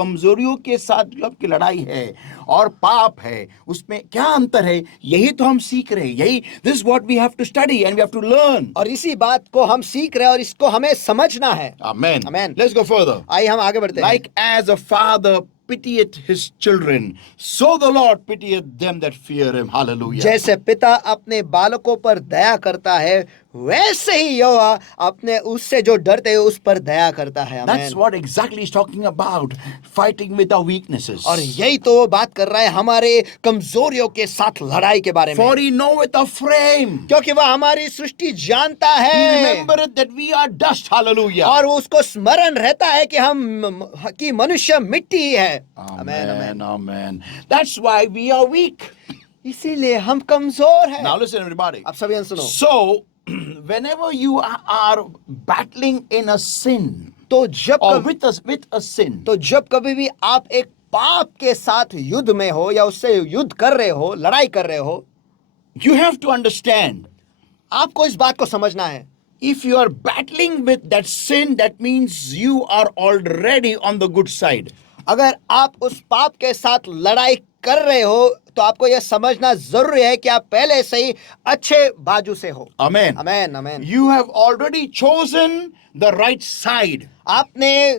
कमजोरियों के साथ जो आपकी लड़ाई है और पाप है, उसमें क्या अंतर है, यही तो हम सीख रहे हैं। यही this is what we have to study and we have to learn. और इसी बात को हम सीख रहे हैं और इसको हमें समझना है। Amen. Amen. Let's go further. आइए हम आगे बढ़ते हैं। Like as a father pitieth his children, so the Lord pitieth them that fear him. Hallelujah. जैसे पिता अपने बालकों पर दया करता है, वैसे ही यहोवा अपने उससे जो डरते हैं उस पर दया करता है। That's आमीन। what exactly he's talking about, fighting with our weaknesses. और यही तो वो बात कर रहा है हमारे कमजोरियों के साथ लड़ाई के बारे में, For he knoweth our frame. क्योंकि वह हमारी सृष्टि जानता He है remembereth that we are dust. Hallelujah. और उसको स्मरण रहता है कि मनुष्य मिट्टी ही है। आमीन, आमीन। Amen. Amen. That's why we are weak. इसीलिए हम कमजोर हैं। Now listen, everybody. अब सभी सुनो। So, whenever you are battling in a sin, तो जब or कभी with a sin, तो जब कभी भी आप एक पाप के साथ युद्ध में हो या उससे युद्ध कर रहे हो, लड़ाई कर रहे हो, you have to understand, आपको इस बात को समझना है, if you are battling with that sin, that means you are already on the good side. अगर आप उस पाप के साथ लड़ाई कर रहे हो तो आपको यह समझना जरूरी है कि आप पहले से ही अच्छे बाजू से हो। Amen. Amen, amen. You have already chosen the right side. आपने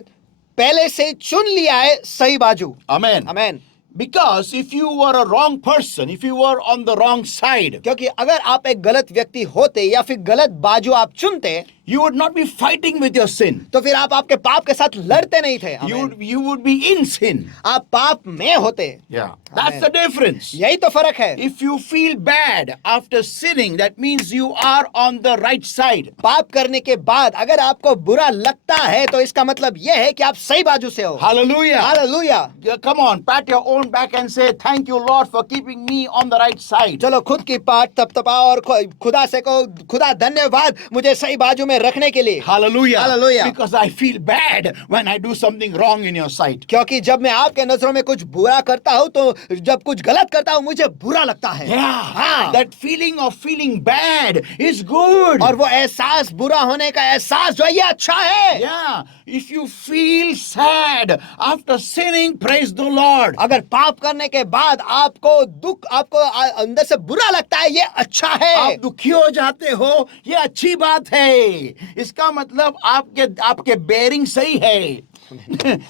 पहले से ही चुन लिया है सही बाजू। Amen. Amen. Because if you were a wrong person, if you were on the wrong side, क्योंकि अगर आप एक गलत व्यक्ति होते या फिर गलत बाजू आप चुनते, you would not be fighting with your sin. तो फिर आप आपके पाप के साथ लड़ते नहीं थे। आमेन। You would be in sin. आप पाप में होते। Yeah. That's Amen. the difference. यही तो फर्क है। If you feel bad after sinning, that means you are on the right side. पाप करने के बाद अगर आपको बुरा लगता है तो इसका मतलब यह है कि आप सही बाजू से हो। Hallelujah. Hallelujah. Yeah, come on, pat your own back and say, thank you, Lord, for keeping me on the right side. चलो खुद की पाठ थपथपाओ और खुदा से कहो, खुदा धन्यवाद मुझे सही बाजू में रखने के लिए। Hallelujah. Hallelujah. Because I feel bad when I do something wrong in your sight. क्योंकि जब मैं आपके नजरों में कुछ बुरा करता हूँ तो जब कुछ गलत करता हूँ मुझे बुरा लगता है। Yeah. हाँ। That feeling of feeling bad is good. और वो एहसास, बुरा होने का एहसास जो है ये अच्छा है। Yeah. If you feel sad after sinning, praise the Lord. अगर पाप करने के बाद आपको दुख, आपको अंदर से बुरा लगता है, ये अच्छा है। आप दुखी हो जाते हो, ये अच्छी बात है। इसका मतलब आपके बेयरिंग सही है।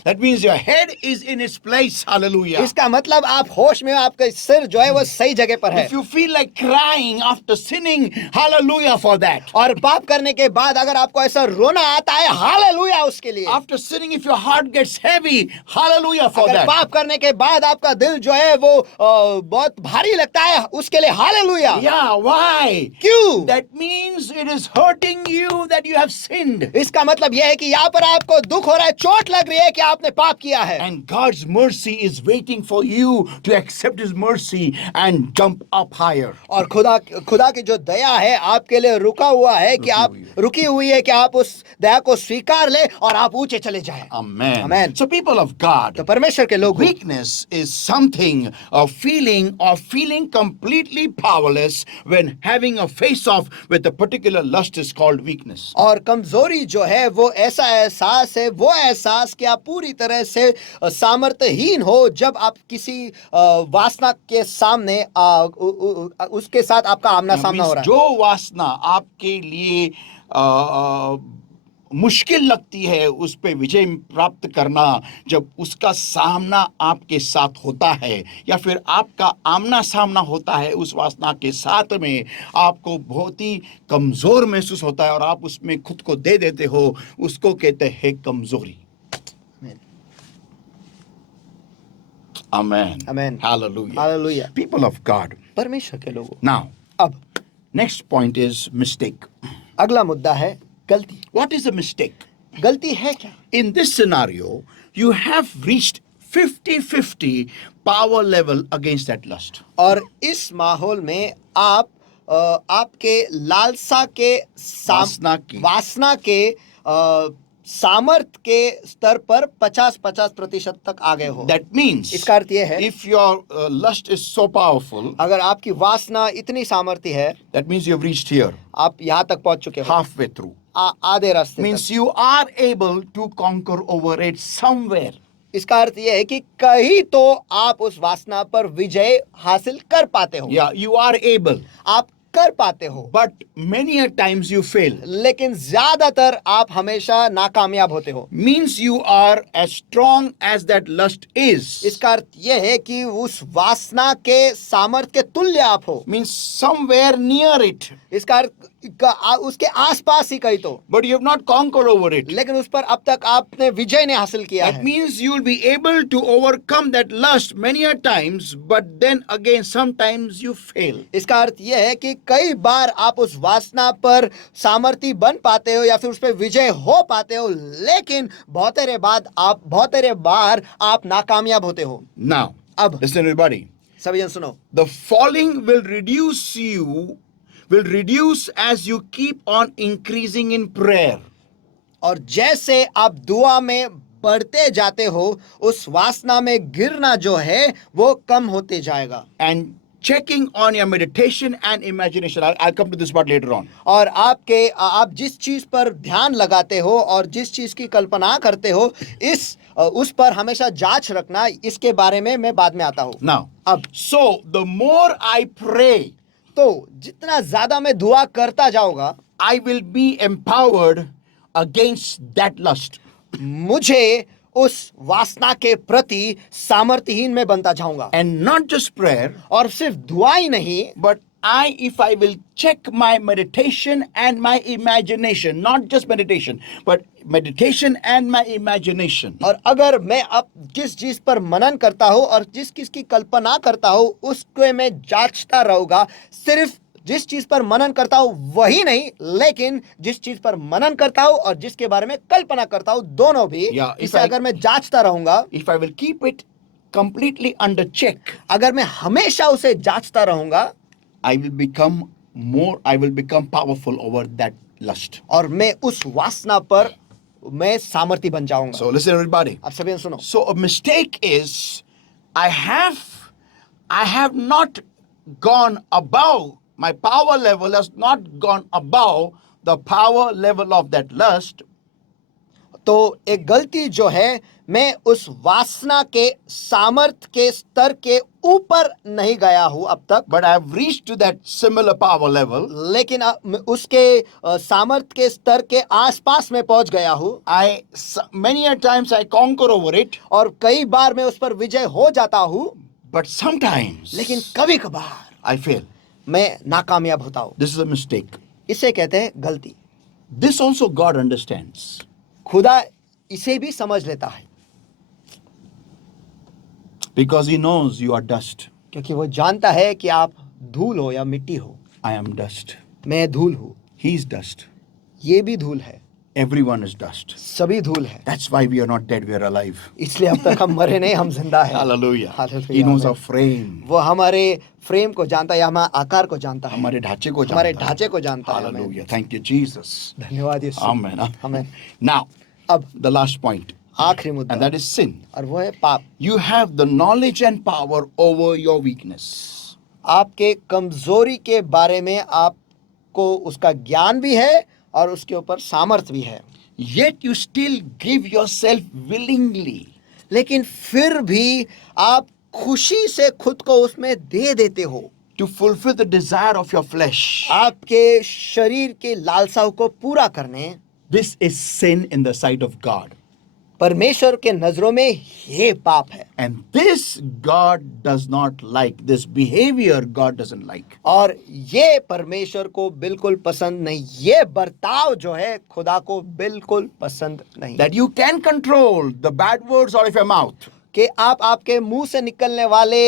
That means your head is in its place. Hallelujah. इसका मतलब आप होश में हो, आपका सिर जो है वो सही जगह पर है। If you feel like crying after sinning, hallelujah for that. और पाप करने के बाद अगर आपको ऐसा रोना आता है, हालेलुया उसके लिए। After sinning, if your heart gets heavy, hallelujah for अगर that. पाप करने के बाद आपका दिल जो है वो बहुत भारी लगता है, उसके लिए हालेलुया। Yeah, why? क्यों? That means it is hurting you that you have sinned. इसका मतलब यह है कि यहाँ पर आपको दुख हो रहा है, चोट लग रही है कि आपने पाप किया है। And God's mercy is waiting for you to accept His mercy and jump up higher. और खुदा की जो दया है आपके लिए रुका हुआ है कि आप रुकी हुई है कि आप उस दया को स्वीकार ले और आप ऊंचे चले जाएं। Amen. Amen. So people of God, तो परमेश्वर के लोग, weakness is something of feeling completely powerless when having a face off with a particular lust is called weakness. और कमजोरी जो है वो ऐसा एहसास है, वो एहसास कि आप पूरी तरह से सामर्थ्यहीन हो जब आप किसी वासना के सामने उसके साथ आपका आमना सामना हो रहा है। जो वासना आपके लिए मुश्किल लगती है उस पे विजय प्राप्त करना, जब उसका सामना आपके साथ होता है या फिर आपका आमना सामना होता है उस वासना के साथ में, आपको बहुत ही कमजोर महसूस होता है और आप उसमें खुद को दे देते हो, उसको कहते हैं कमजोरी। Amen. Amen. Hallelujah. Hallelujah. People of God. परमेश्वर के लोगों, Now, अब next point is mistake. अगला मुद्दा है गलती। What is a mistake? गलती है क्या? In this scenario, you have reached 50-50 power level against that lust. और इस माहौल में आप आपके लालसा के वासना के सामर्थ के स्तर पर 50-50% तक आ गए हो। That means, इसका अर्थ यह है, if your lust is so powerful, अगर आपकी वासना इतनी सामर्थ्य है, that means you have reached here, आप यहाँ तक पहुंच चुके हो, halfway through. आधे रास्ते Means तक। you are able to conquer over it somewhere. इसका अर्थ यह है कि कहीं तो आप उस वासना पर विजय हासिल कर पाते हो। Yeah, you are able. आप कर पाते हो, But many a times you fail. लेकिन ज्यादातर आप हमेशा नाकामयाब होते हो। Means you are as strong as that lust is. इसका अर्थ यह है कि उस वासना के सामर्थ्य के तुल्य आप हो। Means somewhere near it. इसका अर्थ उसके आसपास ही कहीं तो, But you have not conquered over it. लेकिन उस पर अब तक आपने विजय नहीं हासिल किया That है। means you will be able to overcome that lust many a times, but then again sometimes you fail. इसका अर्थ यह है कि कई बार आप उस वासना पर सामर्थी बन पाते हो या फिर उस पर विजय हो पाते हो, लेकिन बहुतेरे बार आप नाकामयाब होते हो। Now, अब listen everybody. सभी जन सुनो, The falling will reduce as you keep on increasing in prayer. और जैसे आप दुआ में बढ़ते जाते हो, उस वासना में गिरना जो है वो कम होते जाएगा। And checking on your meditation and imagination. I'll come to this part later on. और आप जिस चीज पर ध्यान लगाते हो और जिस चीज की कल्पना करते हो, उस पर हमेशा जांच रखना, इसके बारे में मैं बाद में आता हूँ। Now, अब so the more I pray, तो जितना ज्यादा मैं दुआ करता जाऊंगा, I will be empowered against that lust. मुझे उस वासना के प्रति सामर्थ्यहीन में बनता जाऊंगा। And not just prayer, और सिर्फ दुआ ही नहीं, but if I will check my meditation and my imagination, not just meditation, but meditation and my imagination. और अगर मैं अब जिस चीज पर मनन करता हूँ और जिस की कल्पना करता हूँ, उसको मैं जांचता रहूंगा। सिर्फ जिस चीज पर मनन करता हूँ वही नहीं, लेकिन जिस चीज पर मनन करता हूँ और जिसके बारे में कल्पना करता हूँ, दोनों भी। इसे अगर मैं जांचता रहूंगा, if I will keep it completely under check, अगर मैं हमेशा उसे जांचता रहूंगा, I will become powerful over that lust. और मैं उस वासना पर मैं सामर्थ्य बन जाऊंगा। So listen everybody. अब सभी सुनो, So a mistake is I have not gone above, my power level has not gone above the power level of that lust. तो एक गलती जो है, मैं उस वासना के सामर्थ्य के स्तर के ऊपर नहीं गया हूं अब तक, But I have reached to that similar power level. लेकिन उसके सामर्थ्य के स्तर के आसपास में पहुंच गया हूं। Many a times I conquer over it. और कई बार मैं उस पर विजय हो जाता हूं, But sometimes लेकिन कभी कभार I fail. मैं नाकामयाब होता हूं। This is a mistake. इसे कहते हैं गलती। This also God understands. खुदा इसे भी समझ लेता है, Because He knows you are dust. क्योंकि वो जानता है कि आप धूल हो या मिट्टी हो। I am dust. मैं धूल हूं, He is dust. ये भी धूल है, Everyone is dust. सभी धूल है। That's why we are not dead, we are alive. इसलिए अब तक हम मरे नहीं, हम जिंदा हैं। Hallelujah. Hallelujah. He knows Amen. our frame. वो हमारे फ्रेम को जानता है, हमारे आकार को जानता है, हमारे ढांचे को हमारे जानता है. ढांचे को जानता है। Hallelujah. Thank you, Jesus. धन्यवाद यीशु। Amen. Amen. Now, अब the last point, आखिरी मुद्दा, and that is sin. और वो है पाप। You have the knowledge and power over your weakness. आपके कमजोरी के बारे में आपको उसका ज्ञान भी है और उसके ऊपर सामर्थ्य भी है, Yet you still give yourself willingly. लेकिन फिर भी आप खुशी से खुद को उसमें दे देते हो, To fulfill the desire of your flesh. आपके शरीर के लालसाओं को पूरा करने। This is sin in the sight of God. परमेश्वर के नजरों में ये पाप है And this God does not like. This behavior God doesn't like. और ये परमेश्वर को बिल्कुल पसंद नहीं, ये बर्ताव जो है खुदा को बिल्कुल पसंद नहीं। That you can control the bad words out of your mouth. कि आप आपके मुंह से निकलने वाले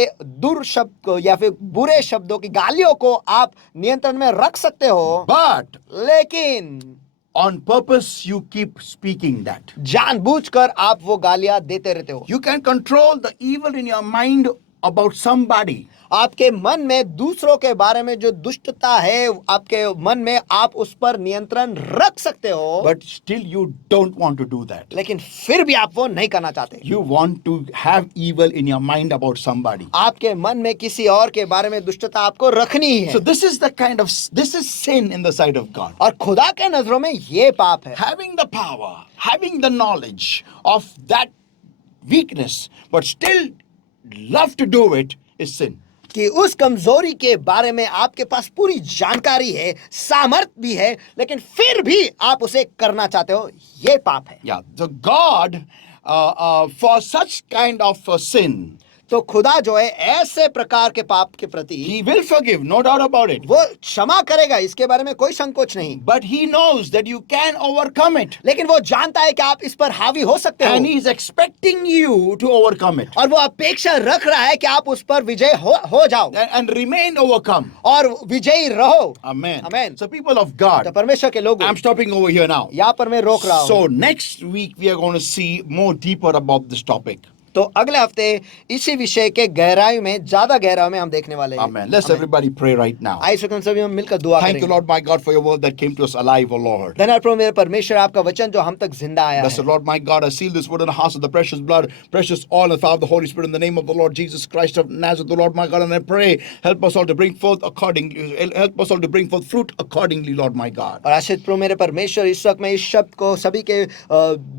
दुर्शब्द को या फिर बुरे शब्दों की गालियों को आप नियंत्रण में रख सकते हो, But लेकिन on purpose you keep speaking that. जानबूझकर आप वो गालियां देते रहते हो। You can control the evil in your mind about somebody. आपके मन में दूसरों के बारे में जो दुष्टता है आपके मन में, आप उस पर नियंत्रण रख सकते हो, But still you don't want to do that. लेकिन फिर भी आप वो नहीं करना चाहते। You want to have evil in your mind about somebody. आपके मन में किसी और के बारे में दुष्टता आपको रखनी ही So है, this is sin in the sight of God. और खुदा के नजरों में ये पाप है। Having the power, having the knowledge of that weakness, but still love to do it is sin. कि उस कमजोरी के बारे में आपके पास पूरी जानकारी है, सामर्थ्य भी है, लेकिन फिर भी आप उसे करना चाहते हो, ये पाप है। Yeah, so God, for such kind of sin, तो खुदा जो है ऐसे प्रकार के पाप के प्रति He will forgive, no doubt about it. वो क्षमा करेगा, इसके बारे में कोई संकोच नहीं, But He knows that you can overcome it. लेकिन वो जानता है कि आप इस पर हावी हो सकते And हो, He is expecting you to overcome it और वो अपेक्षा रख रहा है कि आप उस पर विजय हो जाओ and remain overcome. और विजयी रहो। Amen. Amen. So, people of तो God, परमेश्वर के लोग, I'm stopping over here now. यहाँ पर मैं रोक रहा हूँ। So, next week we are going to see more deeper about this topic. तो अगले हफ्ते इसी विषय के गहराई में, ज्यादा गहराई में हम देखने वाले हैं। Amen. Let's everybody pray right now. आइए हम सभी हम मिलकर दुआ Thank you, करेंगे। Lord my God, for your word that came to us alive, O Lord. धन्यवाद प्रभु मेरे परमेश्वर, आपका वचन जो हम तक जिंदा आया Blessed है। Lord my God, I seal this word in the hearts of the precious blood, precious oil, and the power of the Holy Spirit in the name of the Lord Jesus Christ of Nazareth, the Lord my God, and I pray, help us all to bring forth accordingly, help us all to bring forth fruit accordingly, Lord my God. और आशीष प्रभु मेरे परमेश्वर, इस वक्त मैं इस शब्द को सभी के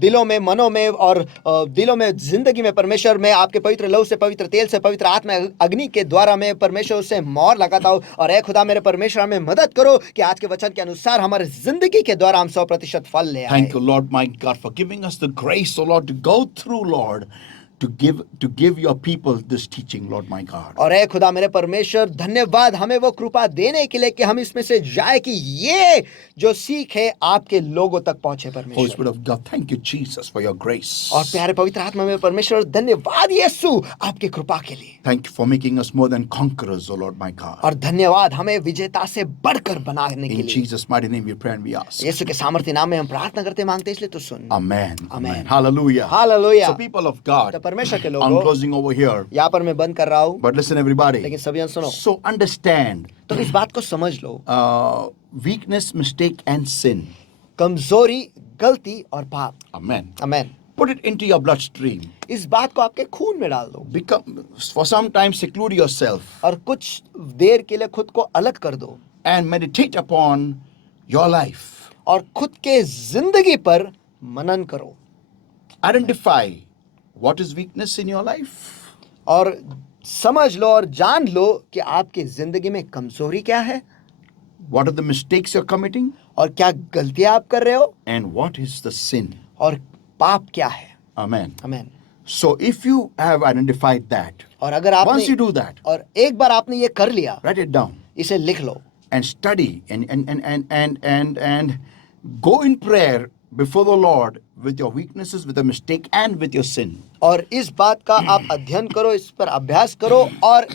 दिलों में, मनों में और दिलों में, जिंदगी में परमेश्वर, मैं आपके पवित्र लहू से, पवित्र तेल से, पवित्र आत्मा अग्नि के द्वारा मैं परमेश्वर उससे मोहर लगाता हूँ। और ऐ खुदा मेरे परमेश्वर, हमें मदद करो कि आज के वचन के अनुसार हमारे जिंदगी के द्वारा हम 100% फल ले आए। Thank you, Lord my God, for giving us the grace, O Lord, to go through, Lord, to give your people this teaching, Lord my God. और ऐ खुदा मेरे परमेश्वर, धन्यवाद हमें वो कृपा देने के लिए कि हम इसमें से जाए कि ये जो सीख है आपके लोगों तक पहुंचे। Holy परमेश्वर Spirit of God, thank you, Jesus, for your grace. और प्यारे पवित्र आत्मा में परमेश्वर, धन्यवाद यीशु आपकी कृपा के लिए, Thank you for making us more than conquerors, O Lord my God. और धन्यवाद हमें विजेता से बढ़कर बनाने के In लिए। Jesus' mighty name we pray and we ask. यीशु के सामर्थ्य नाम में हम प्रार्थना करते मांगते, इसलिए तो सुन। Amen. Amen. Hallelujah. Hallelujah. So, people of तो God, परमेश्वर के I'm लोगों, closing over here. यहाँ पर मैं बंद कर रहा हूँ, But listen, everybody. लेकिन सभी जन सुनो। So, understand तो इस बात को समझ लो, weakness, mistake, and sin. कमजोरी, गलती और पाप। Amen. Amen. Put it into your bloodstream. इस बात को आपके खून में डाल दो, For some time, seclude yourself और कुछ देर के लिए खुद को अलग कर दो, and meditate upon your life. और खुद के जिंदगी पर मनन करो। Identify what is weakness in your life. और समझ लो और जान लो कि आपकी जिंदगी में कमजोरी क्या है, What are the mistakes you're committing? और क्या गलतियां आप कर रहे हो, And what is the sin? और पाप क्या है। Amen. Amen. So if you have identified that, और अगर once you आपने do that, और एक बार आपने ये कर लिया, write it down इसे लिख लो and study and go in prayer before the Lord with your weaknesses, with your mistake, and with your sin. और इस बात का आप अध्ययन करो, इस पर अभ्यास करो और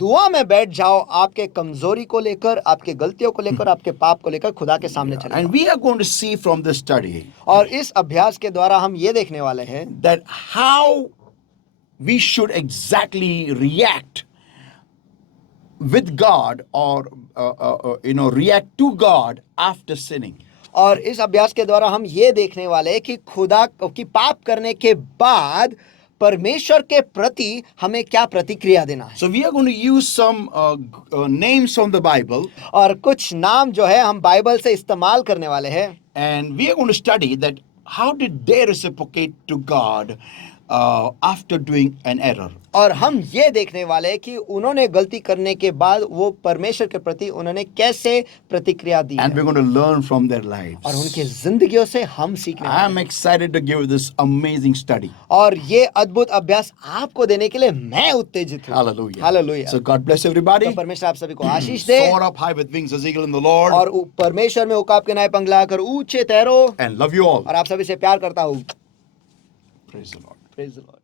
दुआ में बैठ जाओ, आपके कमजोरी को लेकर, आपके गलतियों को लेकर, आपके पाप को लेकर खुदा के सामने चले And we are going to see from this study और इस अभ्यास के द्वारा हम ये देखने वाले हैं that how we should exactly react with God or react to God after sinning. और इस अभ्यास के द्वारा हम ये देखने वाले हैं कि खुदा की पाप करने के बाद परमेश्वर के प्रति हमें क्या प्रतिक्रिया देना है। So we are going to use some names from the Bible और कुछ नाम जो है हम बाइबल से इस्तेमाल करने वाले हैं and we are going to study that how did they reciprocate to God after doing an error. और हम ये देखने वाले हैं कि उन्होंने गलती करने के बाद वो परमेश्वर के प्रति उन्होंने कैसे प्रतिक्रिया दी And है we're going to learn from their और lives. उनके जिंदगियों से हम सीखने वाले I'm excited to give this amazing study. हैं। और ये अद्भुत अभ्यास आपको देने के लिए मैं उत्तेजित हूँ। Hallelujah. Hallelujah. So God bless everybody. तो परमेश्वर आप सभी को आशीष दे Soar up high with wings as eagle in the Lord. और परमेश्वर में उकाब के नाय पंगला कर ऊंचे तैरो And love you all. और आप सभी से प्यार करता हूँ। Praise the Lord. Praise the Lord.